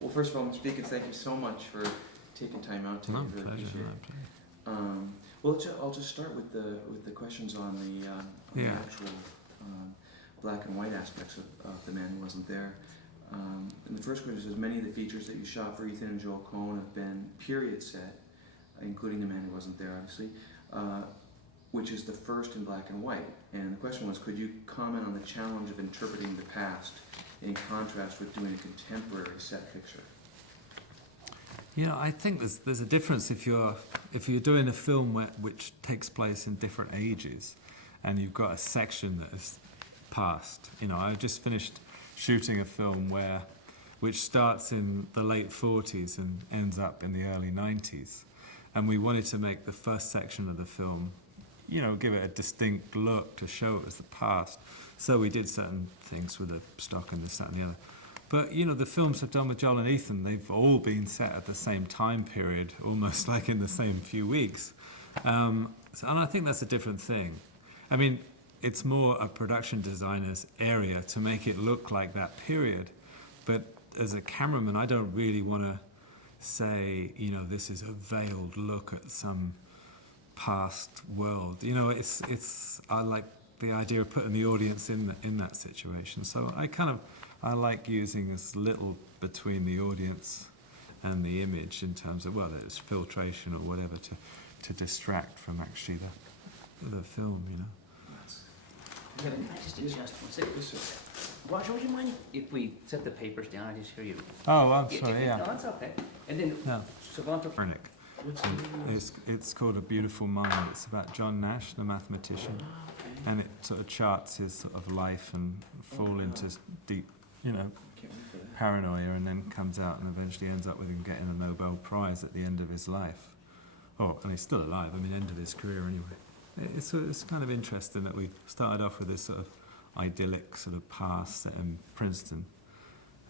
Well, first of all, Mr. Deakins, thank you so much for taking time out today. No, Really pleasure. appreciate No, it. pleasure. Well, I'll just start with the questions on the actual black and white aspects of The Man Who Wasn't There. And the first question says, many of the features that you shot for Ethan and Joel Coen have been period set, including The Man Who Wasn't There, obviously, which is the first in black and white. And the question was, could you comment on the challenge of interpreting the past in contrast with doing a contemporary set picture? I think there's a difference if you're doing a film which takes place in different ages, and you've got a section that is past. I just finished shooting a film which starts in the late 40s and ends up in the early 90s, and we wanted to make the first section of the film, give it a distinct look to show it was the past. So we did certain things with the stock and this, that, and the other. But, the films I've done with Joel and Ethan, they've all been set at the same time period, almost like in the same few weeks. And I think that's a different thing. I mean, it's more a production designer's area to make it look like that period. But as a cameraman, I don't really want to say, this is a veiled look at some past world. I like the idea of putting the audience in that situation. So I like using as little between the audience and the image in terms of, whether it's filtration or whatever, to distract from actually the film, Can I just adjust one second? Yes, sir. Roger, would you mind if we set the papers down? I just hear you. Oh, I'm sorry, No, that's okay. And then, No. Savant. Wernick. It's called A Beautiful Mind. It's about John Nash, the mathematician, and it sort of charts his sort of life and fall into deep, paranoia, and then comes out and eventually ends up with him getting a Nobel Prize at the end of his life. Oh, and he's still alive. End of his career anyway. It's kind of interesting that we started off with this sort of idyllic sort of past set in Princeton,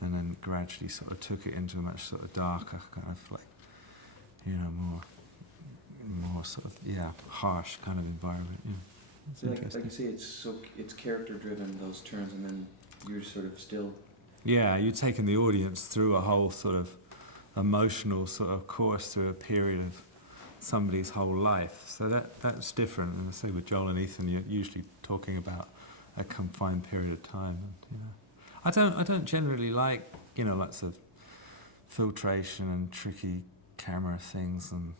and then gradually sort of took it into a much sort of darker kind of like, more sort of harsh kind of environment. It's interesting. Like you say, it's character driven, those turns, and then you're sort of still. Yeah, you're taking the audience through a whole sort of emotional sort of course through a period of somebody's whole life. So that's different. And I say with Joel and Ethan, you're usually talking about a confined period of time. And, I don't generally like lots of filtration and tricky camera things, and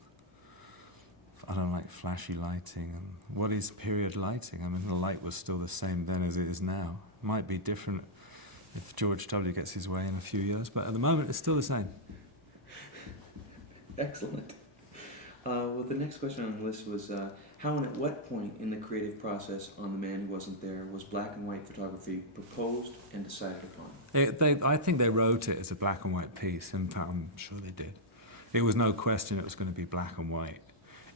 I don't like flashy lighting. And what is period lighting? The light was still the same then as it is now. It might be different if George W. gets his way in a few years, but at the moment it's still the same. Excellent. Well, the next question on the list was, how and at what point in the creative process on The Man Who Wasn't There was black and white photography proposed and decided upon? I think they wrote it as a black and white piece. In fact, I'm sure they did. It was no question it was going to be black and white,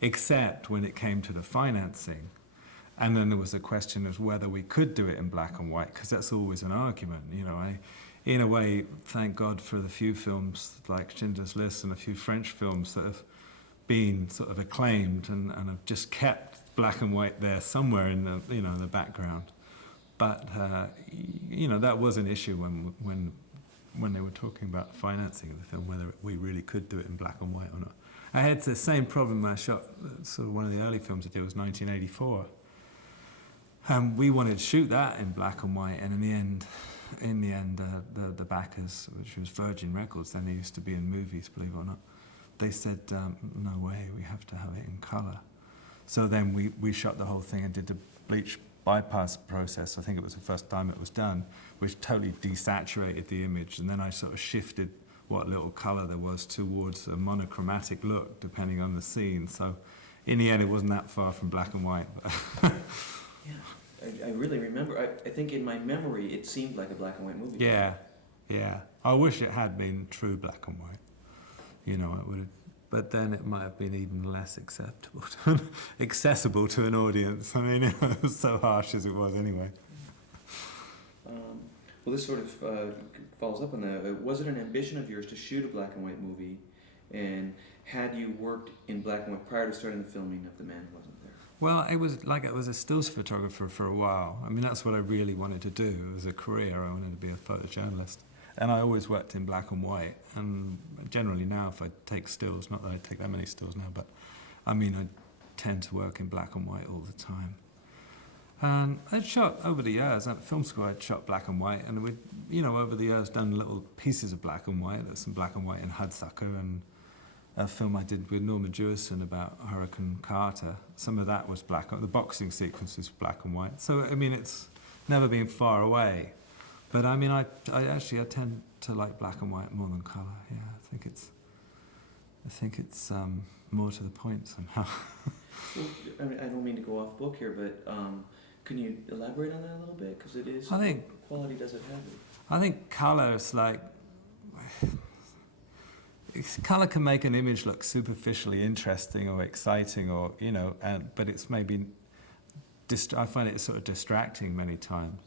except when it came to the financing. And then there was a question of whether we could do it in black and white, because that's always an argument. In a way, thank God for the few films like Schindler's List and a few French films that have been sort of acclaimed and have just kept black and white there somewhere in the the background. But that was an issue when they were talking about financing of the film, whether we really could do it in black and white or not. I had the same problem when I shot sort of one of the early films I did was 1984. We wanted to shoot that in black and white, and in the end, the backers, which was Virgin Records, then they used to be in movies, believe it or not, they said, no way, we have to have it in colour. So then we shot the whole thing and did the bleach bypass process. I think it was the first time it was done, which totally desaturated the image, and then I sort of shifted what little colour there was towards a monochromatic look, depending on the scene. So in the end, it wasn't that far from black and white. Yeah, I really remember. I think in my memory, it seemed like a black and white movie. Yeah. I wish it had been true black and white. It would have, but then it might have been even less accessible to an audience. It was so harsh as it was anyway. Well, this sort of follows up on that. Was it an ambition of yours to shoot a black and white movie? And had you worked in black and white prior to starting the filming of The Man Who Wasn't There? Well, I was a stills photographer for a while. That's what I really wanted to do as a career. I wanted to be a photojournalist. And I always worked in black and white. And generally now, if I take stills, not that I take that many stills now, but I mean, I tend to work in black and white all the time. And I'd shot over the years, at film school I'd shot black and white, and we'd, over the years done little pieces of black and white. There's some black and white in Hudsucker, and a film I did with Norma Jewison about Hurricane Carter. Some of that was black, the boxing sequence was black and white. So, I mean, it's never been far away. But I mean, I tend to like black and white more than colour, yeah. I think it's more to the point somehow. Well, I mean, I don't mean to go off book here, but can you elaborate on that a little bit? Because it is, quality does it have it. I think colour is like, colour can make an image look superficially interesting or exciting, or but it's maybe, I find it sort of distracting many times.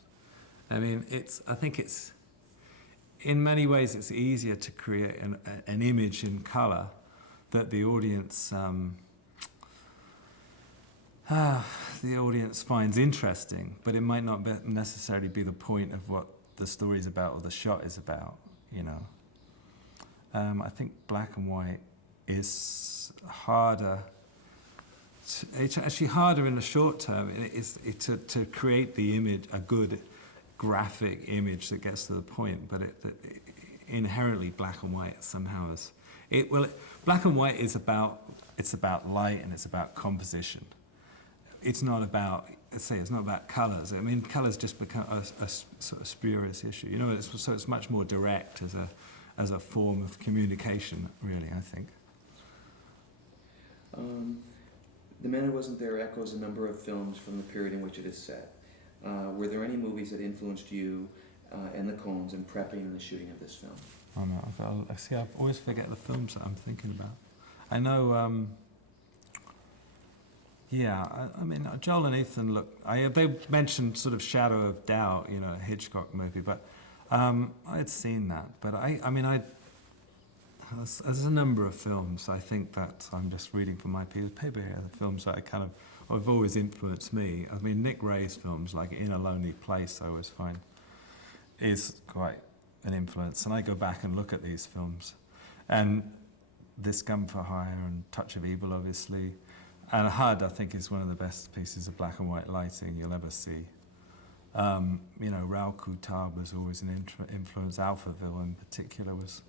I mean, I think it's, in many ways, it's easier to create an image in colour that the audience finds interesting, but it might not necessarily be the point of what the story's about or the shot is about, I think black and white is harder. It's actually harder in the short term to create the image, a good graphic image that gets to the point, but inherently black and white somehow is. Black and white is about light and it's about composition. It's not about, it's not about colours. I mean, colours just become a sort of spurious issue. So it's much more direct as a form of communication, really, I think. The Man Who Wasn't There echoes a number of films from the period in which it is set. Were there any movies that influenced you and the Coens in prepping and the shooting of this film? Oh no, I always forget the films that I'm thinking about. I know, I mean, Joel and Ethan they mentioned sort of Shadow of Doubt, a Hitchcock movie, but I'd seen that. But there's a number of films, I think, that I'm just reading from my paper here, the films that have always influenced me. I mean, Nick Ray's films, like In a Lonely Place, I always find is quite an influence. And I go back and look at these films. And This Gun for Hire and Touch of Evil, obviously. And HUD, I think, is one of the best pieces of black and white lighting you'll ever see. Raoul Couture was always an influence. Alphaville, in particular, was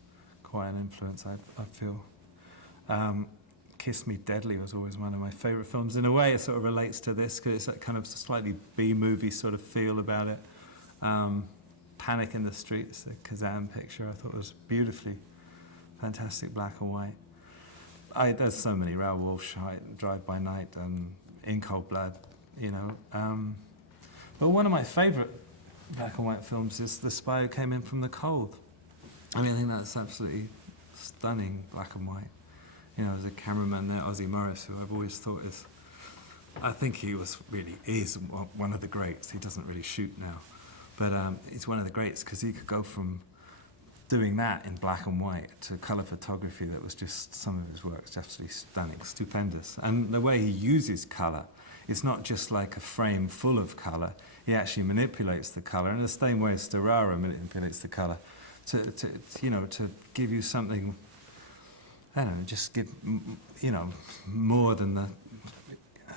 quite an influence, I feel. Kiss Me Deadly was always one of my favourite films. In a way, it sort of relates to this, because it's that kind of slightly B-movie sort of feel about it. Panic in the Streets, the Kazan picture, I thought was beautifully fantastic black and white. There's so many, Raoul Walsh, Drive by Night, In Cold Blood, But one of my favourite black and white films is The Spy Who Came In From the Cold. I mean, I think that's absolutely stunning black and white. As a cameraman there, Ozzie Morris, who I've always thought I think he is one of the greats. He doesn't really shoot now. But he's one of the greats because he could go from doing that in black and white to colour photography that was just, some of his work's absolutely stunning, stupendous. And the way he uses colour, it's not just like a frame full of colour. He actually manipulates the colour in the same way as Storaro manipulates the colour to give you something, I don't know, just give, more than the,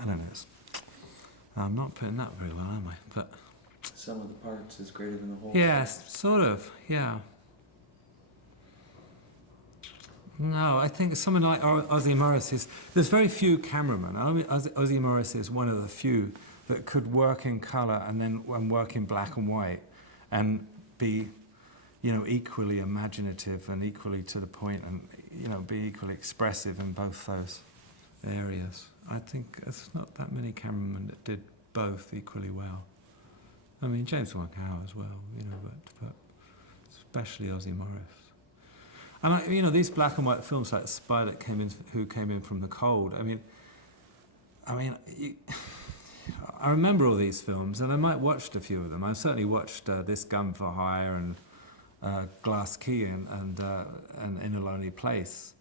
I don't know. I'm not putting that very well, am I? But Some of the parts is greater than the whole. yes, sort of, yeah. No, I think someone like Ozzie Morris there's very few cameramen. I mean, Ozzie Morris is one of the few that could work in colour and work in black and white and be, equally imaginative and equally to the point and, be equally expressive in both those areas. I think there's not that many cameramen that did both equally well. I mean, James Wong Howe as well, but especially Ozzie Morris. And these black and white films like Spy Who Came In From the Cold. I remember all these films, and I might watched a few of them. I certainly watched This Gun for Hire and Glass Key and In a Lonely Place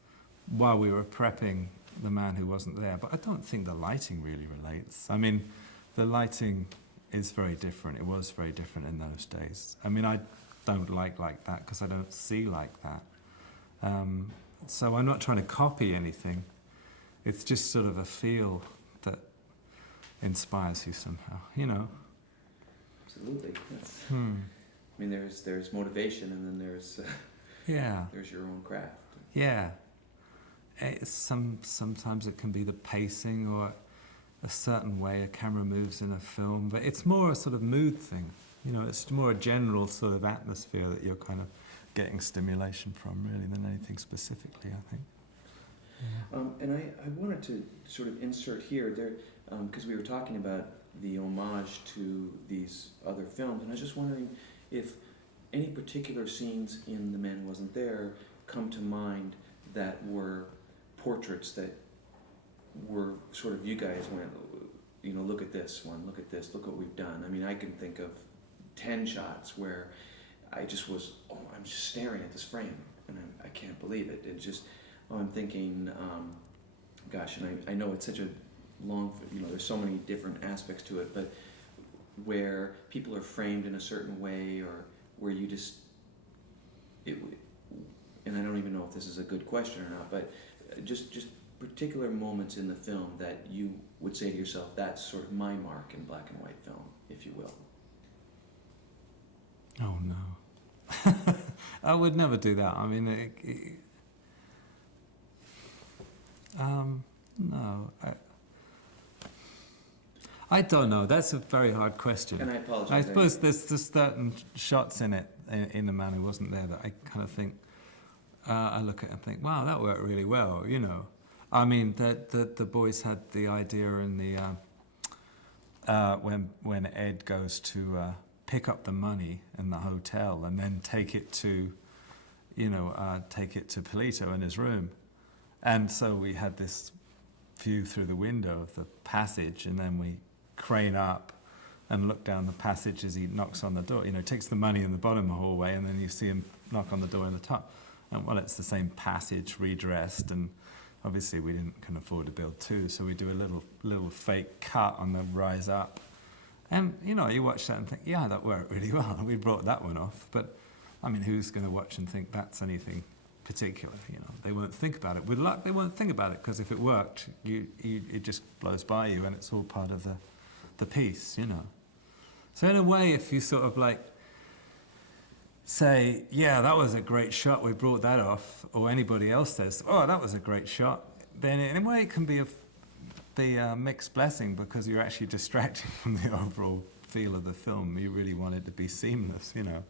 while we were prepping The Man Who Wasn't There. But I don't think the lighting really relates. I mean, the lighting is very different. It was very different in those days. I mean, I don't like that because I don't see like that. So I'm not trying to copy anything. It's just sort of a feel that inspires you somehow, you know. Absolutely. I mean, there's motivation, and then there's there's your own craft. Yeah. Sometimes it can be the pacing or a certain way a camera moves in a film, but it's more a sort of mood thing. You know, it's more a general sort of atmosphere that you're kind of getting stimulation from, really, than anything specifically, I think. Yeah. And I wanted to sort of insert here, there, because we were talking about the homage to these other films, and I was just wondering if any particular scenes in The Man Who Wasn't There come to mind that were portraits that were sort of, you guys went, you know, look at this one, look at this, look what we've done. I mean, I can think of 10 shots where I just was, I'm just staring at this frame, and I can't believe it. It's just, I'm thinking, gosh, and I know it's such a long, you know, there's so many different aspects to it, but where people are framed in a certain way, or where you just, and I don't even know if this is a good question or not, but just particular moments in the film that you would say to yourself, that's sort of my mark in black and white film, if you will. Oh no. I would never do that. I mean, no. I don't know. That's a very hard question. And I apologize. I suppose there's certain shots in it, in The Man Who Wasn't There, that I kind of think, I look at it and think, wow, that worked really well, you know. I mean, the boys had the idea in the, when Ed goes to pick up the money in the hotel and then take it to Polito in his room. And so we had this view through the window of the passage, and then we crane up and look down the passage as he knocks on the door. You know, takes the money in the bottom of the hallway, and then you see him knock on the door in the top. And well, it's the same passage redressed, and obviously we can afford to build two, so we do a little fake cut on the rise up. And, you know, you watch that and think, yeah, that worked really well. We brought that one off. But, I mean, who's going to watch and think that's anything particular? You know, they won't think about it. With luck, they won't think about it, because if it worked, it just blows by you, and it's all part of the piece, you know. So in a way, if you sort of like say, yeah, that was a great shot, we brought that off, or anybody else says, oh, that was a great shot, then in a way it can be a mixed blessing, because you're actually distracting from the overall feel of the film. You really want it to be seamless, you know.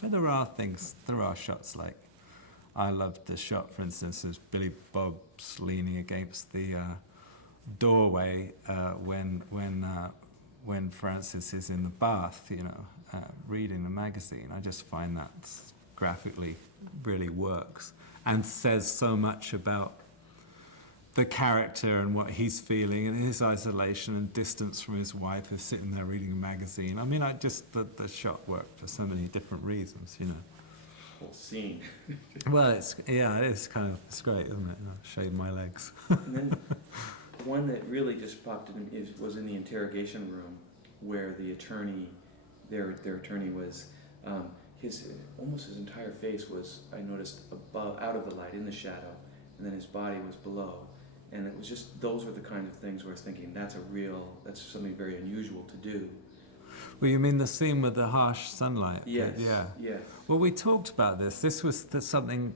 But there are shots like, I loved the shot, for instance, of Billy Bob's leaning against the doorway when Francis is in the bath, you know, reading the magazine. I just find that graphically really works and says so much about the character and what he's feeling and his isolation and distance from his wife, who's sitting there reading a magazine. I mean, the shot worked for so many different reasons, you know. Whole scene. Well, it's great, isn't it? I'll shave my legs. And then one that really just popped in was in the interrogation room, where the attorney, their attorney was, almost his entire face was, I noticed, above, out of the light, in the shadow, and then his body was below. And it was just, those were the kind of things where I was thinking, that's something very unusual to do. Well, you mean the scene with the harsh sunlight? Yes. Yeah. Yes. Well, we talked about this. This was something,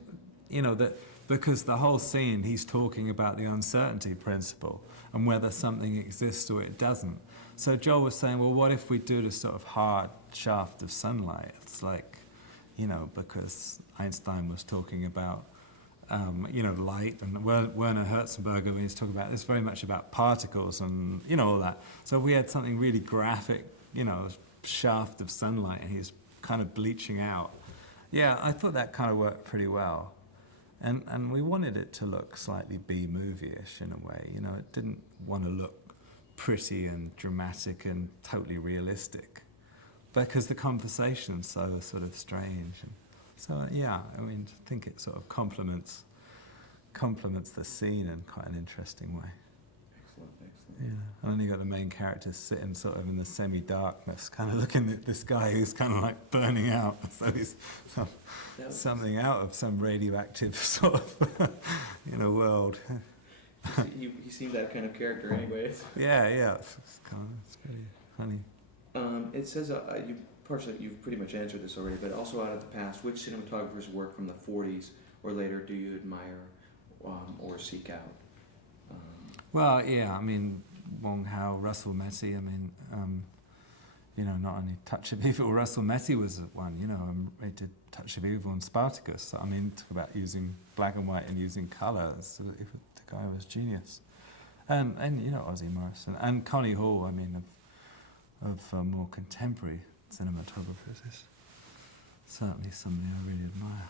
you know, that because the whole scene, he's talking about the uncertainty principle and whether something exists or it doesn't. So Joel was saying, well, what if we do this sort of hard shaft of sunlight? It's like, you know, because Einstein was talking about, you know, light, and Werner Herzberger, when he's talking about, it's very much about particles and, you know, all that. So we had something really graphic, you know, shaft of sunlight, and he's kind of bleaching out. Yeah, I thought that kind of worked pretty well. And we wanted it to look slightly B-movie-ish in a way. You know, it didn't want to look pretty and dramatic and totally realistic, because the conversation's so sort of strange. And so, yeah, I mean, I think it sort of complements the scene in quite an interesting way. Excellent, excellent. Yeah, and then you got the main character sitting sort of in the semi-darkness, kind of looking at this guy who's kind of like burning out. So he's something out of some radioactive sort of world. He seemed that kind of character, anyways. Yeah, it's pretty funny. It says you've pretty much answered this already, but also out of the past, which cinematographers' work from the 40s or later do you admire or seek out? Well, yeah, I mean, Wong Hao, Russell Metty, I mean, not only Touch of Evil, Russell Metty was one, he did Touch of Evil and Spartacus. I mean, talk about using black and white and using colour. So the guy was genius. And Ozzie Morrison. And Connie Hall, I mean, of more contemporary cinematographers is certainly somebody I really admire.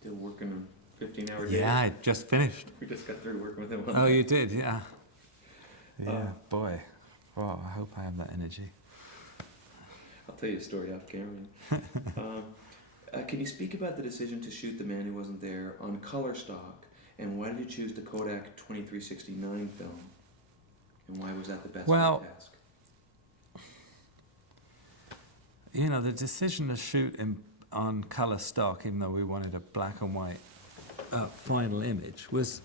Still working on 15-hour days? Yeah, I just finished. We just got through working with him on Oh, that. you did, yeah. Yeah, boy. Wow, I hope I have that energy. I'll tell you a story off camera. Can you speak about the decision to shoot The Man Who Wasn't There on color stock, and why did you choose the Kodak 2369 film, and why was that the best for the task? The decision to shoot on color stock, even though we wanted a black and white final image, was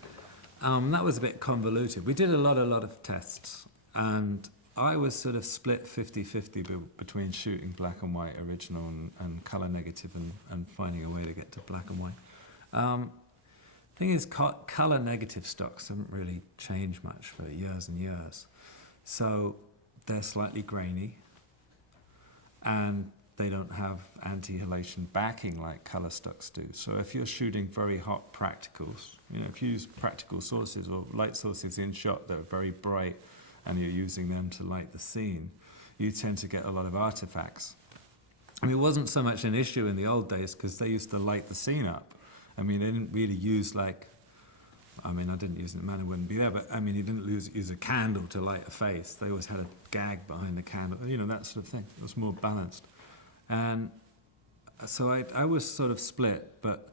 that was a bit convoluted. We did a lot of tests, and I was sort of split 50-50 between shooting black and white original and color negative and finding a way to get to black and white. Thing is, color negative stocks haven't really changed much for years and years. So they're slightly grainy, and they don't have anti-halation backing like color stocks do. So if you're shooting very hot practicals, if you use practical sources or light sources in shot that are very bright and you're using them to light the scene, you tend to get a lot of artifacts. I mean, it wasn't so much an issue in the old days because they used to light the scene up. I mean, they didn't really use I didn't use it, the man who wouldn't be there, but I mean, he didn't use a candle to light a face. They always had a gag behind the candle, that sort of thing. It was more balanced. And so I was sort of split, but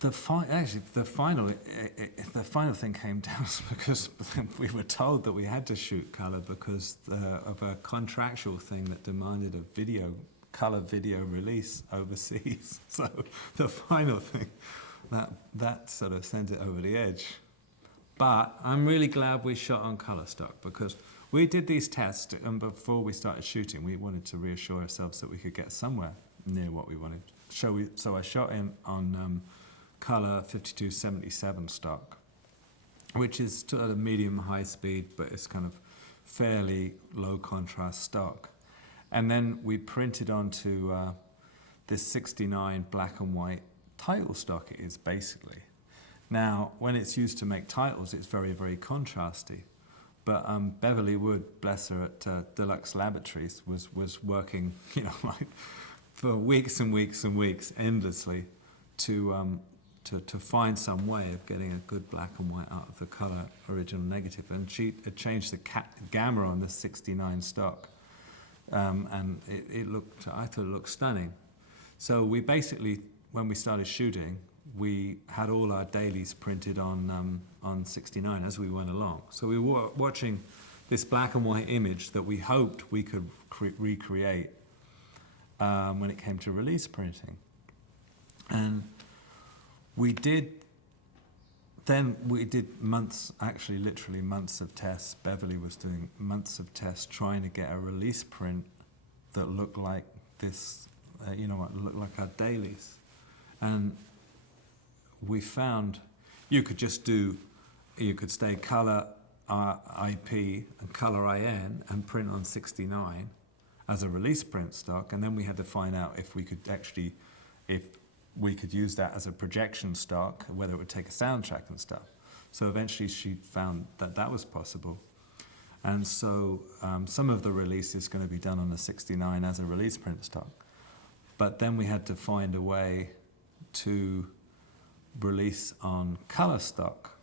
the final thing came down because we were told that we had to shoot color because of a contractual thing that demanded a color video release overseas. So the final thing, that sort of sent it over the edge. But I'm really glad we shot on color stock because we did these tests, and before we started shooting, we wanted to reassure ourselves that we could get somewhere near what we wanted. So I shot on color 52-77 stock, which is to a medium high speed, but it's kind of fairly low contrast stock. And then we printed onto this 69 black and white title stock it is basically. Now, when it's used to make titles, it's very, very contrasty. But Beverly Wood, bless her, at Deluxe Laboratories, was working, for weeks and weeks and weeks, endlessly, to find some way of getting a good black and white out of the color original negative. And she had changed the gamma on the 69 stock, and I thought it looked stunning. So we basically, when we started shooting, we had all our dailies printed on 69 as we went along. So we were watching this black and white image that we hoped we could recreate when it came to release printing. And we did months, actually literally months of tests. Beverly was doing months of tests trying to get a release print that looked like this, looked like our dailies. And we found you could stay color IP and color IN and print on 69 as a release print stock, and then we had to find out if we could use that as a projection stock, whether it would take a soundtrack and stuff. So eventually she found that was possible. And so some of the release is going to be done on the 69 as a release print stock. But then we had to find a way to release on color stock.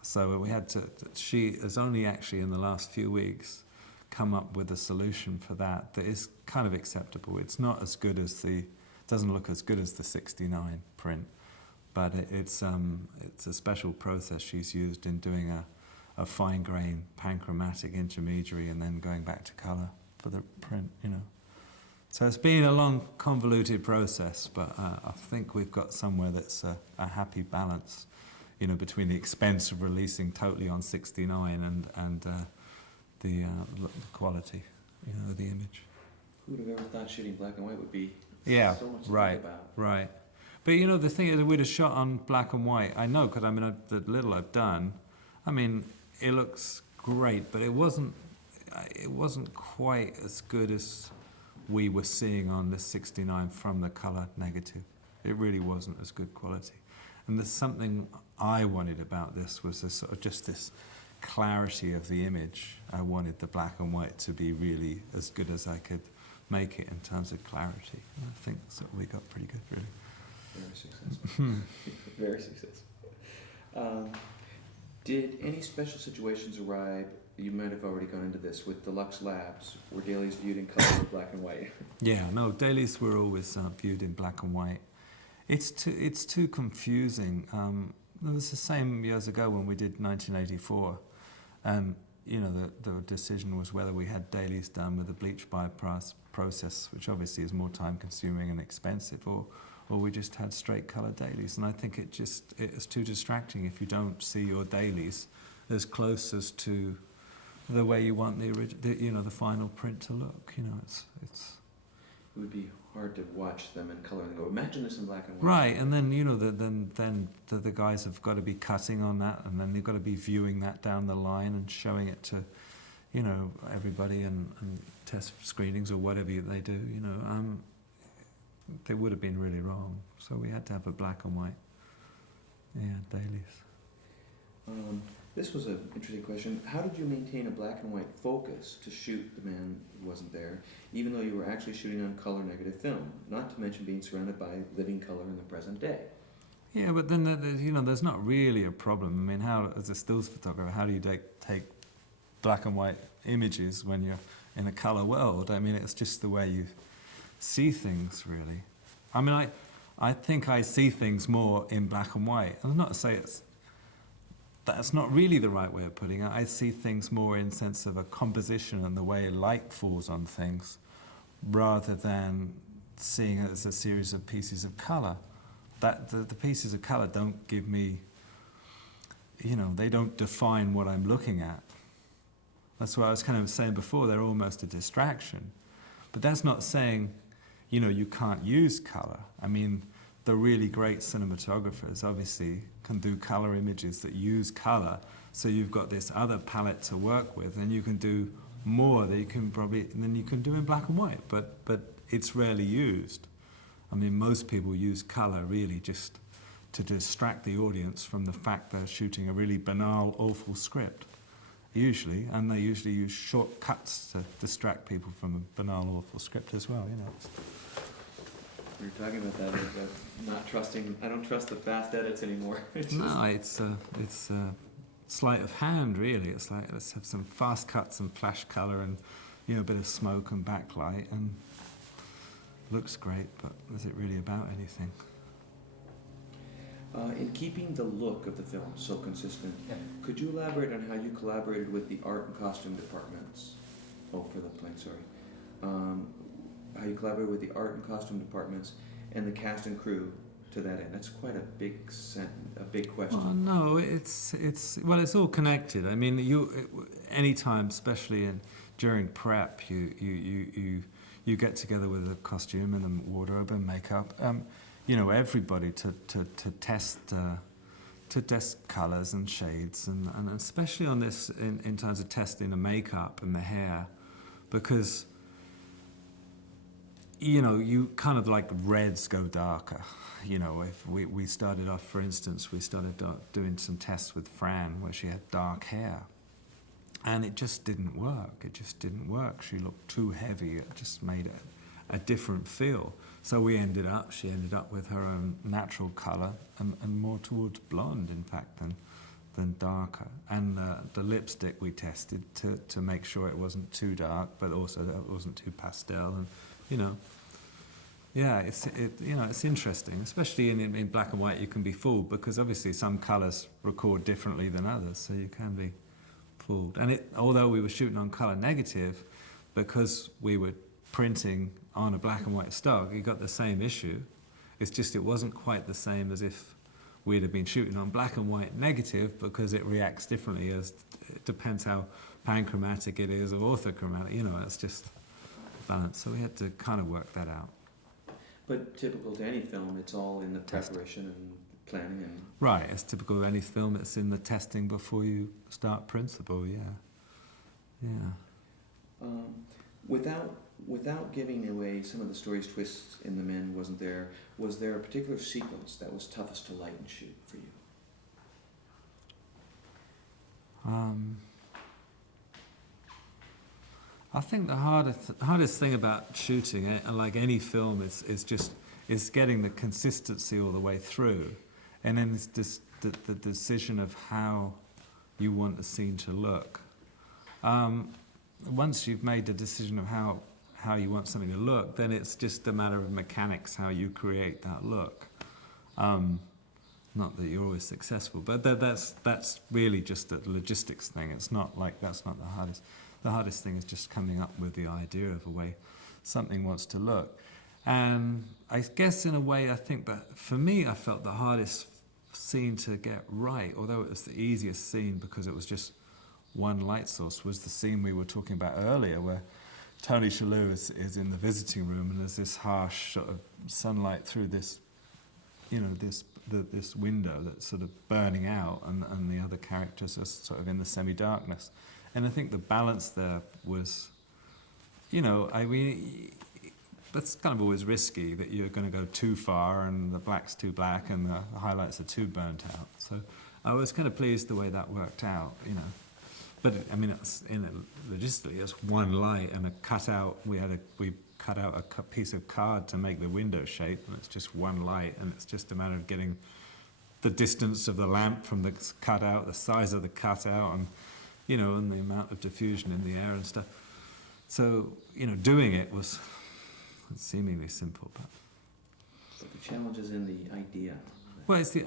So we had to, she has only actually in the last few weeks come up with a solution for that is kind of acceptable. It's not as good as doesn't look as good as the 69 print, but it's a special process she's used in doing a fine grain panchromatic intermediary and then going back to colour for the print, you know. So it's been a long, convoluted process, but I think we've got somewhere that's a happy balance, you know, between the expense of releasing totally on 69 and the quality, you know, of the image. Who would have ever thought shooting black and white would be Yeah, so much to right, think about? right. But you know, the thing is, we'd have shot on black and white. I know, because I mean, the little I've done, I mean, it looks great, but it wasn't quite as good as we were seeing on the 69 from the color negative. It really wasn't as good quality. And there's something I wanted about this was this sort of just this clarity of the image. I wanted the black and white to be really as good as I could make it in terms of clarity. And I think that's what we got pretty good, really. Very successful. Very successful. Did any special situations arrive? You might have already gone into this with Deluxe Labs. Were dailies viewed in color or black and white? Yeah, no, dailies were always viewed in black and white. It's too confusing. It was the same years ago when we did 1984. You know, the decision was whether we had dailies done with a bleach bypass process, which obviously is more time consuming and expensive, or we just had straight color dailies. And I think it is too distracting if you don't see your dailies as close as to the way you want the final print to look. You know, it's. It would be hard to watch them in color and go, imagine this in black and white. Right, and then, you know, then the guys have got to be cutting on that, and then they've got to be viewing that down the line and showing it to, you know, everybody and test screenings or whatever they do, you know. They would have been really wrong. So we had to have a black and white, dailies. This was an interesting question. How did you maintain a black and white focus to shoot the man who wasn't there, even though you were actually shooting on color negative film, not to mention being surrounded by living color in the present day? Yeah, but then, you know, there's not really a problem. I mean, how, as a stills photographer, how do you take black and white images when you're in a color world? I mean, it's just the way you see things, really. I mean, I think I see things more in black and white. And I'm not to say that's not really the right way of putting it. I see things more in sense of a composition and the way light falls on things, rather than seeing it as a series of pieces of color. That the pieces of color don't give me, you know, they don't define what I'm looking at. That's what I was kind of saying before. They're almost a distraction. But that's not saying, you know, you can't use color. I mean, the really great cinematographers obviously can do color images that use color, so you've got this other palette to work with, and you can do more than you can do in black and white, but it's rarely used. I mean, most people use color really just to distract the audience from the fact they're shooting a really banal, awful script, usually, and they usually use short cuts to distract people from a banal, awful script as well, you know. We were talking about that, not trusting. I don't trust the fast edits anymore. No, it's sleight of hand, really. It's like, let's have some fast cuts and flash color and, you know, a bit of smoke and backlight, and looks great, but is it really about anything? In keeping the look of the film so consistent, could you elaborate on how you collaborated with the art and costume departments? Oh, for the plane, sorry. How you collaborated with the art and costume departments and the cast and crew to that end. That's quite a big question. Well, no, it's all connected. I mean, anytime, especially during prep, you get together with a costume and a wardrobe and makeup. You know, everybody to test colours and shades, and especially on this in terms of testing the makeup and the hair, because, you know, you kind of like reds go darker. You know, if we started off, for instance, we started doing some tests with Fran where she had dark hair, and it just didn't work. It just didn't work. She looked too heavy. It just made a different feel. So she ended up with her own natural colour and more towards blonde, in fact, than darker. And the lipstick we tested to make sure it wasn't too dark, but also that it wasn't too pastel. And, you know, yeah, it's interesting, especially in black and white. You can be fooled because obviously some colours record differently than others, so you can be fooled. And although we were shooting on color negative, because we were printing on a black and white stock, you got the same issue. It's just it wasn't quite the same as if we'd have been shooting on black and white negative, because it reacts differently. It depends how panchromatic it is or orthochromatic. You know, it's just balance. So we had to kind of work that out. But typical to any film, it's all in the preparation and planning and... Right, it's typical of any film. It's in the testing before you start principal, yeah. Without giving away some of the story's twists in The Men, was there a particular sequence that was toughest to light and shoot for you? I think the hardest thing about shooting, like any film, is getting the consistency all the way through, and then it's the decision of how you want the scene to look. Once you've made the decision of how you want something to look, then it's just a matter of mechanics, how you create that look. Not that you're always successful, but that's really just a logistics thing. It's not like that's not the hardest. The hardest thing is just coming up with the idea of a way something wants to look. And I guess in a way, I think that for me, I felt the hardest scene to get right, although it was the easiest scene because it was just one light source, was the scene we were talking about earlier, where Tony Shalhoub is in the visiting room, and there's this harsh sort of sunlight through this, you know, this window that's sort of burning out, and the other characters are sort of in the semi-darkness. And I think the balance there was, you know, I mean, that's kind of always risky, that you're going to go too far and the black's too black and the highlights are too burnt out. So I was kind of pleased the way that worked out, you know. But I mean, it's logistically, it's one light and a cutout. We cut out a piece of card to make the window shape, and it's just one light, and it's just a matter of getting the distance of the lamp from the cutout, the size of the cutout, and you know, and the amount of diffusion in the air and stuff. So you know, doing it was seemingly simple, but the challenge is in the idea. Well, it's the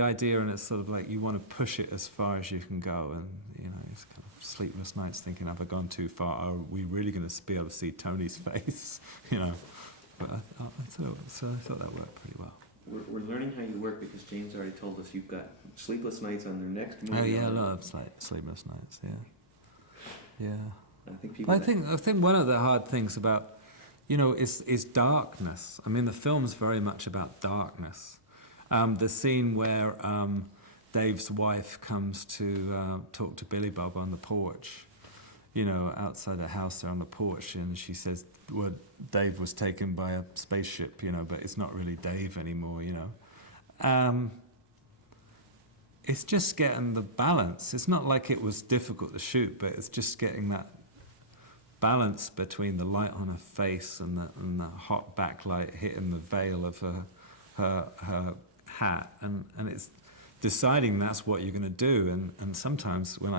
idea, and it's sort of like you want to push it as far as you can go, and you know, it's kind of sleepless nights thinking, have I gone too far? Are we really going to be able to see Tony's face? You know, but I thought that worked pretty well. We're learning how you work because James already told us you've got sleepless nights on their next movie. Oh yeah, a lot of sleepless nights. Yeah. I think one of the hard things about, you know, is darkness. I mean, the film's very much about darkness. The scene where Dave's wife comes to talk to Billy Bob on the porch, you know, outside the house there on the porch, and she says, well, Dave was taken by a spaceship, you know, but it's not really Dave anymore, you know. It's just getting the balance. It's not like it was difficult to shoot, but it's just getting that balance between the light on her face and the hot backlight hitting the veil of her hat, and it's deciding that's what you're going to do. And sometimes when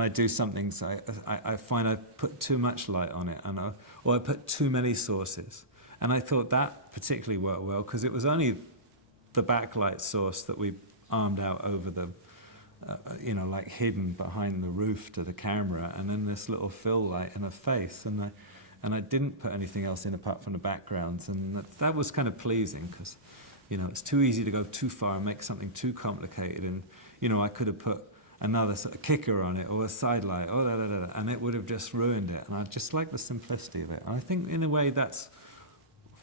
I do something, so I find I put too much light on it, or I put too many sources. And I thought that particularly worked well because it was only the backlight source that we armed out over the, you know, like hidden behind the roof to the camera, and then this little fill light in her face, and I didn't put anything else in apart from the backgrounds, and that was kind of pleasing because, you know, it's too easy to go too far and make something too complicated, and you know, I could have put another sort of kicker on it or a side light, and it would have just ruined it. And I just like the simplicity of it. And I think in a way that's,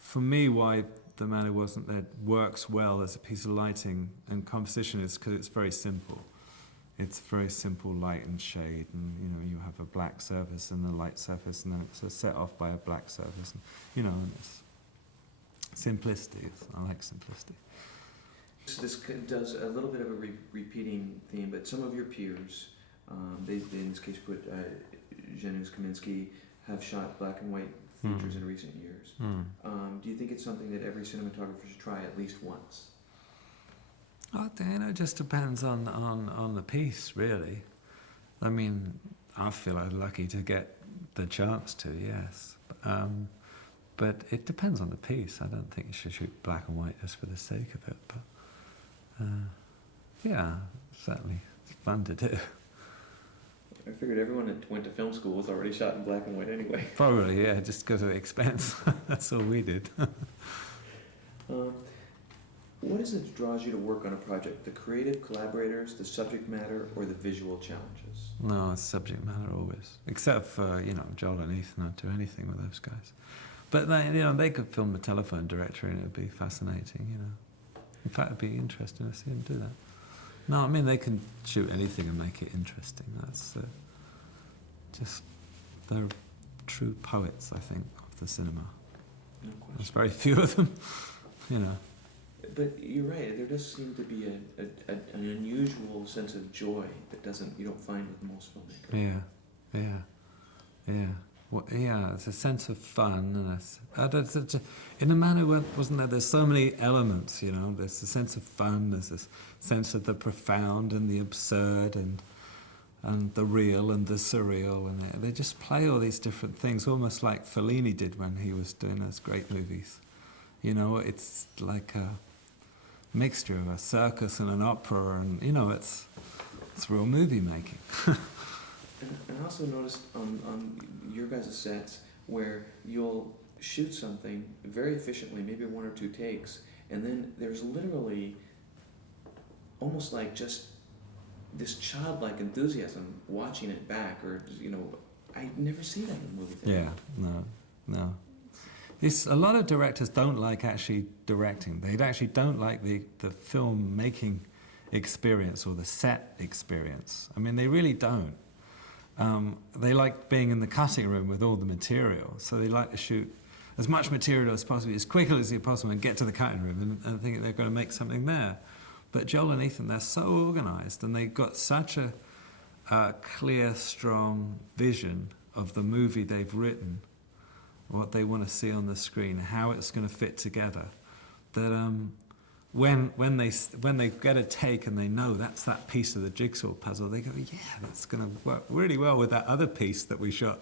for me, why The Man Who Wasn't There works well as a piece of lighting and composition is because it's very simple. It's very simple light and shade, and you know, you have a black surface and a light surface, and then it's set off by a black surface, and, you know, and it's simplicity. I like simplicity. This does a little bit of a repeating theme, but some of your peers, they in this case put Janusz Kaminski, have shot black and white features in recent years. Do you think it's something that every cinematographer should try at least once? It just depends on the piece, really. I mean, I feel I'm lucky to get the chance to, yes. But it depends on the piece. I don't think you should shoot black and white just for the sake of it. But yeah, certainly it's fun to do. I figured everyone that went to film school was already shot in black and white anyway. Probably, yeah, just because of the expense. That's all we did. What is it that draws you to work on a project? The creative collaborators, the subject matter, or the visual challenges? No, it's subject matter always. Except for, Joel and Ethan, I'd do anything with those guys. But they could film a telephone directory and it would be fascinating, In fact, it'd be interesting to see them do that. No, I mean, they can shoot anything and make it interesting. That's they're true poets, I think, of the cinema. No question. There's very few of them, But you're right. There does seem to be an unusual sense of joy that you don't find with most filmmakers. Yeah. Well, yeah, it's a sense of fun, and in a manner, wasn't there? There's so many elements, There's a sense of fun. There's this sense of the profound and the absurd, and the real and the surreal, and they just play all these different things, almost like Fellini did when he was doing those great movies. It's like a mixture of a circus and an opera, and it's real movie making. And I also noticed on your guys' sets where you'll shoot something very efficiently, maybe 1 or 2 takes, and then there's literally almost like just this childlike enthusiasm watching it back, or I never see that in movie theater. Yeah, no. A lot of directors don't like actually directing. They actually don't like the film making experience or the set experience. I mean, they really don't. They like being in the cutting room with all the material, so they like to shoot as much material as possible, as quickly as possible, and get to the cutting room and think they're going to make something there. But Joel and Ethan, they're so organised, and they've got such a clear, strong vision of the movie they've written, what they want to see on the screen, how it's going to fit together, that when they get a take and they know that's that piece of the jigsaw puzzle, they go, yeah, that's going to work really well with that other piece that we shot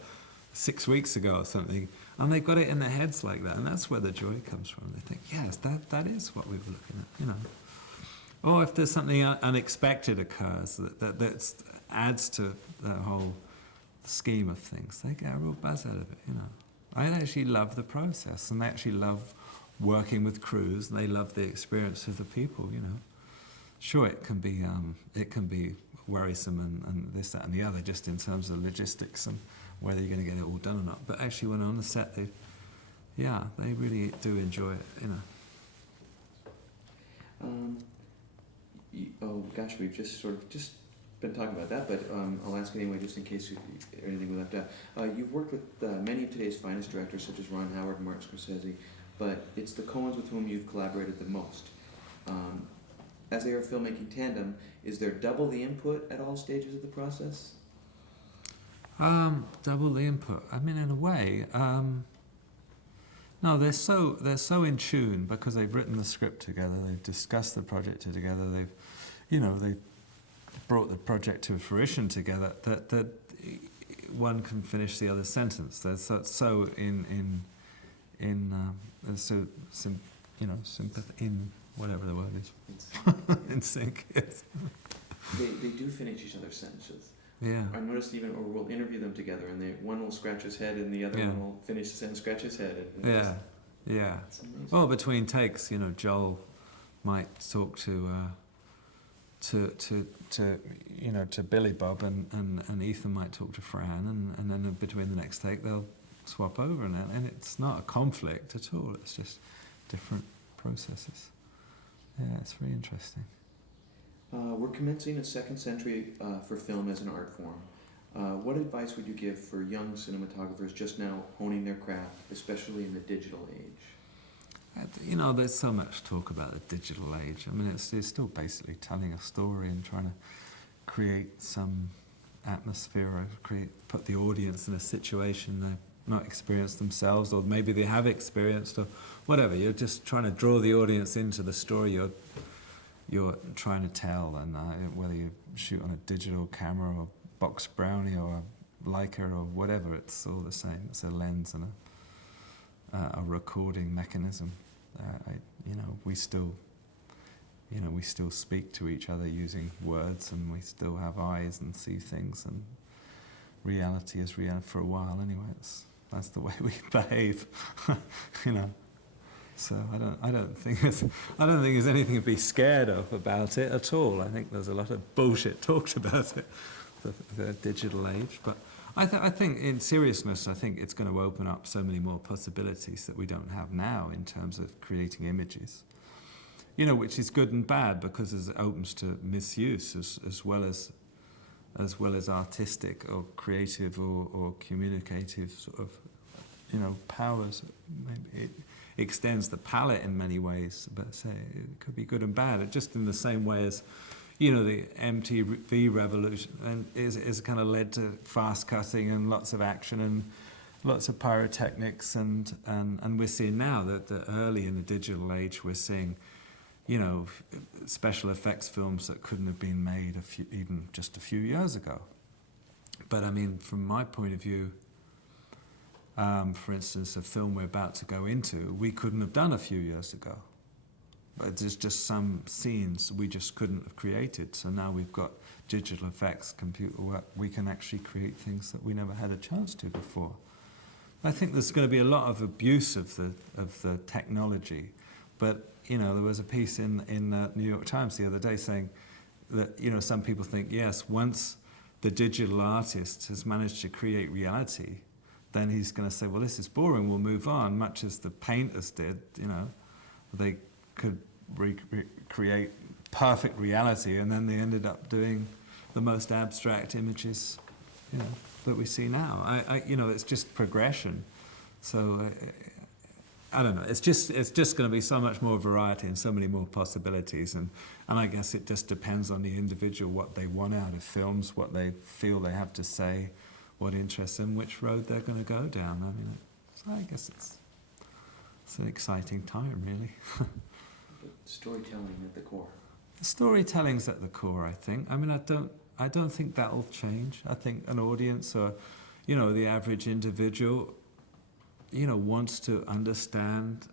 6 weeks ago or something. And they've got it in their heads like that, and that's where the joy comes from. They think, yes, that is what we were looking at, Or if there's something unexpected occurs that adds to the whole scheme of things, they get a real buzz out of it, I actually love the process, and they actually love working with crews, and they love the experience of the people, Sure, it can be worrisome and this, that, and the other, just in terms of logistics and whether you're going to get it all done or not. But actually, when on the set, they really do enjoy it, Oh gosh, we've just been talking about that, but I'll ask anyway, just in case anything we left out. You've worked with many of today's finest directors, such as Ron Howard and Martin Scorsese, but it's the Coens with whom you've collaborated the most. As they are a filmmaking tandem, is there double the input at all stages of the process? Double the input. I mean, in a way, no. They're so in tune because they've written the script together. They've discussed the project together. They've brought the project to fruition together. That one can finish the other sentence. They're so sympathy, in whatever the word is, in sync. Yes. They do finish each other's sentences. Yeah. I noticed we'll interview them together, and one will scratch his head, and the other one will finish the sentence, scratch his head. Yeah. Well, between takes, Joel might talk to Billy Bob, and Ethan might talk to Fran, and then between the next take they'll swap over, and it's not a conflict at all. It's just different processes. Yeah, it's very interesting. We're commencing a second century for film as an art form. What advice would you give for young cinematographers just now honing their craft, especially in the digital age? There's so much talk about the digital age. I mean, it's still basically telling a story and trying to create some atmosphere, or put the audience in a situation they've not experienced themselves, or maybe they have experienced, or whatever. You're just trying to draw the audience into the story you're trying to tell, and whether you shoot on a digital camera or box brownie or a Leica or whatever, it's all the same. It's a lens and a recording mechanism. We still speak to each other using words, and we still have eyes and see things, and reality is real for a while anyway. That's the way we behave, you know. So I don't think there's anything to be scared of about it at all. I think there's a lot of bullshit talked about it, the digital age. But I think in seriousness, I think it's going to open up so many more possibilities that we don't have now in terms of creating images. You know, which is good and bad because it opens to misuse as well as artistic or creative or communicative sort of, you know, powers. Maybe it extends the palette in many ways, but say it could be good and bad. It just in the same way as, you know, the MTV revolution and is kind of led to fast cutting and lots of action and lots of pyrotechnics and we're seeing now that early in the digital age we're seeing, you know, special effects films that couldn't have been made even just a few years ago. But I mean, from my point of view, for instance, a film we're about to go into, we couldn't have done a few years ago. But there's just some scenes we just couldn't have created. So now we've got digital effects, computer work. We can actually create things that we never had a chance to before. I think there's going to be a lot of abuse of the technology. But, you know, there was a piece in the New York Times the other day saying that, you know, some people think, yes, once the digital artist has managed to create reality, then he's going to say, well, this is boring, we'll move on, much as the painters did, you know. They could recreate perfect reality, and then they ended up doing the most abstract images, you know, that we see now. You know, it's just progression. So I don't know. It's just going to be so much more variety and so many more possibilities, and I guess it just depends on the individual what they want out of films, what they feel they have to say, what interests them, which road they're going to go down. I mean, so I guess it's an exciting time, really. But storytelling at the core. Storytelling's at the core, I think. I mean, I don't think that'll change. I think an audience or, you know, the average individual, you know, wants to understand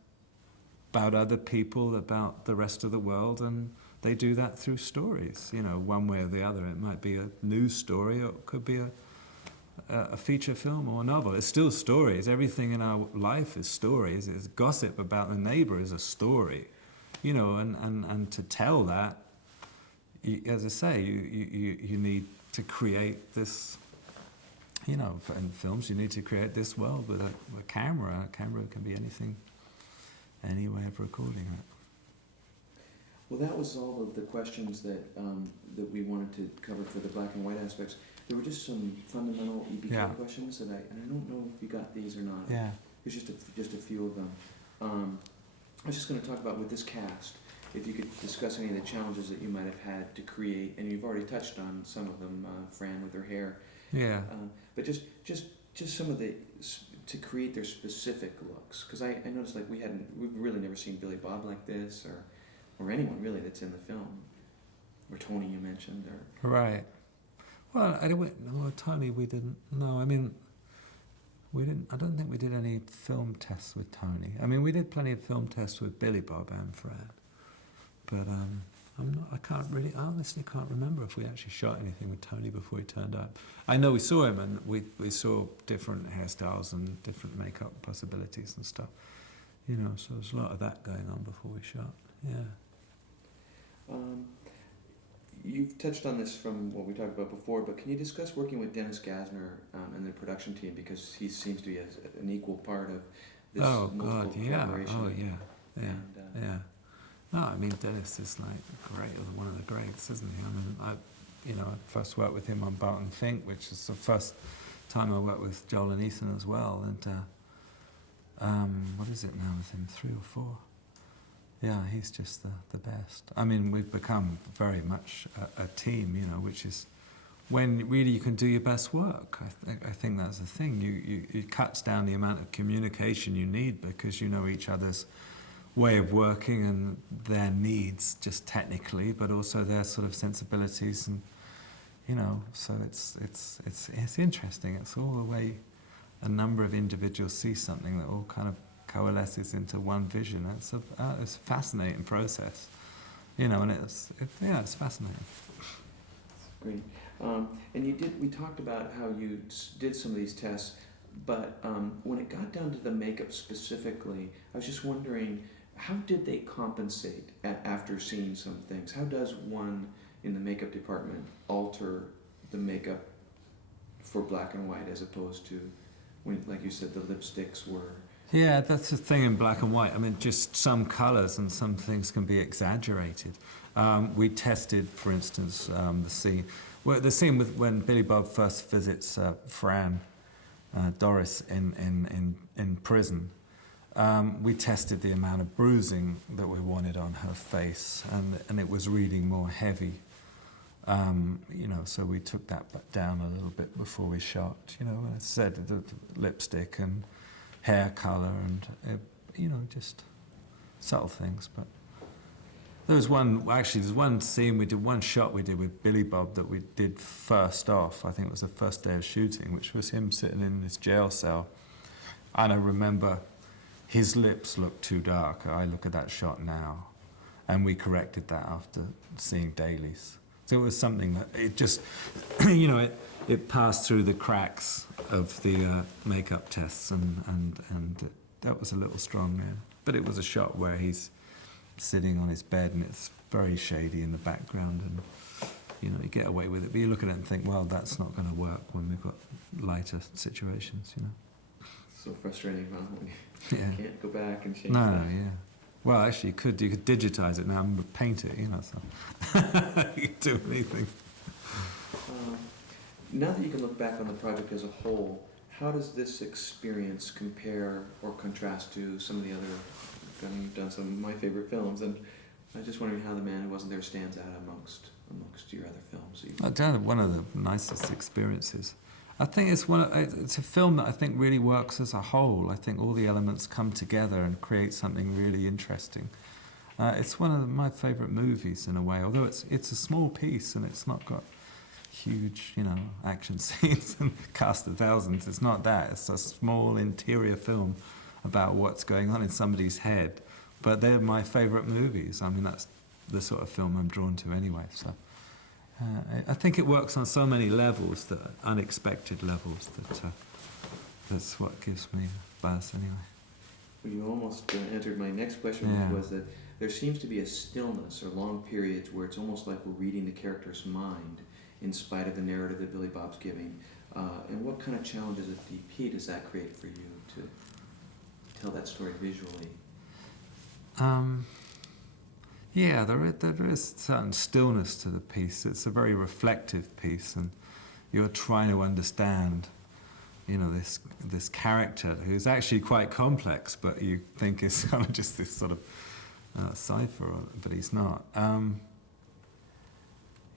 about other people, about the rest of the world, and they do that through stories, you know, one way or the other. It might be a news story, or it could be a feature film or a novel. It's still stories. Everything in our life is stories. It's gossip about the neighbor is a story, you know, and to tell that, as I say, you need to create this, you know, in films you need to create this world with a camera. A camera can be anything, any way of recording it. Well, that was all of the questions that we wanted to cover for the black and white aspects. There were just some fundamental EPK questions that I don't know if you got these or not. Yeah. There's just a few of them. I was just going to talk about with this cast, if you could discuss any of the challenges that you might have had to create, and you've already touched on some of them, Fran with her hair. Yeah. But just some of the to create their specific looks, because I noticed like we've really never seen Billy Bob like this, or anyone really that's in the film, or Tony you mentioned, or right. Well, Tony, we didn't. No, I mean, we didn't. I don't think we did any film tests with Tony. I mean, we did plenty of film tests with Billy Bob and Fran, but I honestly can't remember if we actually shot anything with Tony before he turned up. I know we saw him, and we saw different hairstyles and different makeup possibilities and stuff. You know, so there's a lot of that going on before we shot. Yeah. You've touched on this from what we talked about before, but can you discuss working with Dennis Gassner and the production team, because he seems to be an equal part of this multiple collaboration? Oh, yeah. Yeah. No, I mean, Dennis is like great, one of the greats, isn't he? I mean, I first worked with him on Barton Fink, which is the first time I worked with Joel and Ethan as well. And what is it now with him? 3 or 4? Yeah, he's just the best. I mean, we've become very much a team, you know, which is when really you can do your best work. I think that's the thing. It cuts down the amount of communication you need because you know each other's way of working and their needs just technically, but also their sort of sensibilities, and you know, so it's interesting. It's all the way a number of individuals see something that all kind of coalesces into one vision. It's a fascinating process, you know, and it's fascinating. Great. And we talked about how you did some of these tests, but when it got down to the makeup specifically, I was just wondering, how did they compensate after seeing some things? How does one in the makeup department alter the makeup for black and white as opposed to when, like you said, the lipsticks were? Yeah, that's the thing in black and white. I mean, just some colors and some things can be exaggerated. We tested, for instance, the scene with when Billy Bob first visits Fran, Doris in prison. We tested the amount of bruising that we wanted on her face, and it was reading more heavy. So we took that down a little bit before we shot. I said the lipstick and hair color and just subtle things. But there's one scene we did, one shot we did with Billy Bob that we did first off. I think it was the first day of shooting, which was him sitting in his jail cell, and I remember his lips looked too dark. I look at that shot now, and we corrected that after seeing dailies. So it was something that it just, it passed through the cracks of the makeup tests, and that was a little strong there. But it was a shot where he's sitting on his bed and it's very shady in the background, and you get away with it. But you look at it and think, well, that's not going to work when we've got lighter situations. So frustrating, huh? When you can't go back and change No, that. yeah. Well, actually, you could digitize it now and paint it, so you could do anything. Now that you can look back on the project as a whole, how does this experience compare or contrast to some of the other, you've done some of my favorite films, and I was just wondering how The Man Who Wasn't There stands out amongst your other films. I've done one of the nicest experiences. I think it's a film that I think really works as a whole. I think all the elements come together and create something really interesting. It's one of my favourite movies in a way, although it's a small piece and it's not got huge, action scenes and cast of thousands. It's not that. It's a small interior film about what's going on in somebody's head. But they're my favourite movies. I mean, that's the sort of film I'm drawn to anyway. So I think it works on so many levels, unexpected levels, that's what gives me a buzz anyway. Well, you almost answered my next question, which was that there seems to be a stillness or long periods where it's almost like we're reading the character's mind in spite of the narrative that Billy Bob's giving. And what kind of challenges at DP does that create for you to tell that story visually? Yeah, there is certain stillness to the piece. It's a very reflective piece, and you're trying to understand, this character who's actually quite complex, but you think is kind of just this sort of cipher, but he's not.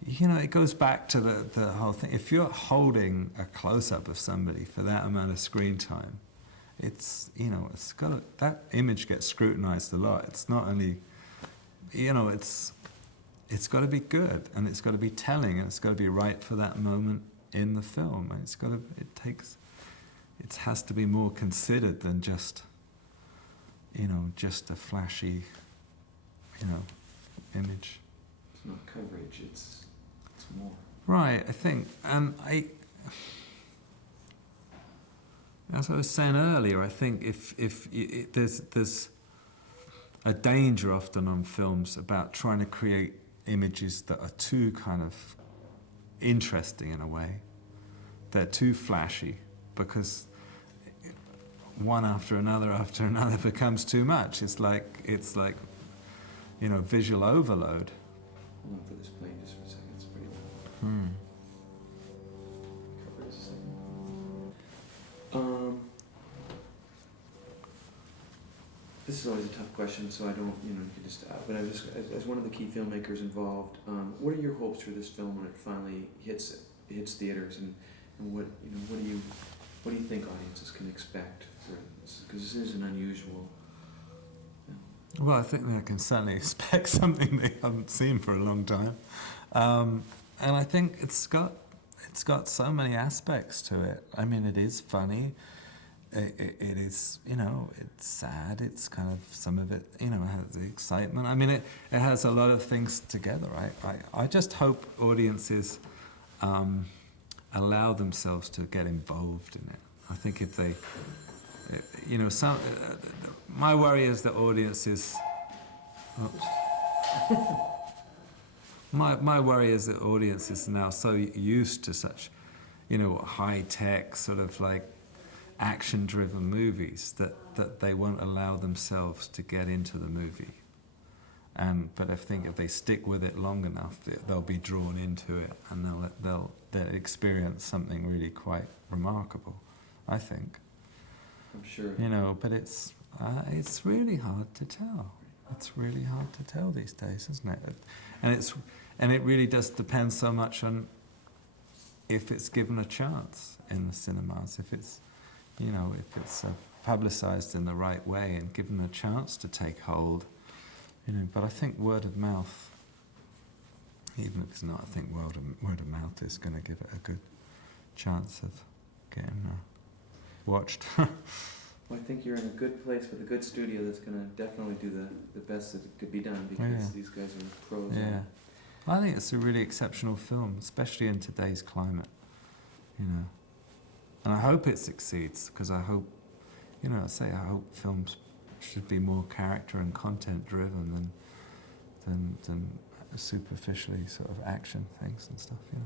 It goes back to the whole thing. If you're holding a close-up of somebody for that amount of screen time, it's that image gets scrutinized a lot. It's not only, it's got to be good, and it's got to be telling, and it's got to be right for that moment in the film. And it has to be more considered than just a flashy, image. It's not coverage, it's more. Right, I think, and as I was saying earlier, I think there's a danger often on films about trying to create images that are too kind of interesting in a way. They're too flashy, because one after another becomes too much. It's like visual overload. Hold on for this plane just for a second. It's pretty loud. Cover this a second. This is always a tough question, so I don't, you can just. But I just, as one of the key filmmakers involved, what are your hopes for this film when it finally hits theaters, and what do you think audiences can expect for this? Because this is an unusual. Well, I think they can certainly expect something they haven't seen for a long time, and I think it's got so many aspects to it. I mean, it is funny. It is, it's sad. It's kind of, some of it, has the excitement. I mean, it has a lot of things together. I just hope audiences allow themselves to get involved in it. I think if they, you know, my worry is that audiences. My worry is that audiences are now so used to such, you know, high-tech sort of like action-driven movies that they won't allow themselves to get into the movie. But I think if they stick with it long enough, they'll be drawn into it, and they'll experience something really quite remarkable, I think. I'm sure. You know, but it's really hard to tell. It's really hard to tell these days, isn't it? And it really does depend so much on if it's given a chance in the cinemas, if it's, you know, if it's publicised in the right way and given a chance to take hold, you know. But I think word of mouth, even if it's not, I think word of mouth is going to give it a good chance of getting watched. Well, I think you're in a good place with a good studio that's going to definitely do the best that could be done, because these guys are pros. Yeah. I think it's a really exceptional film, especially in today's climate, you know. And I hope it succeeds, because I hope, you know, I hope films should be more character and content driven than superficially sort of action things and stuff, you know.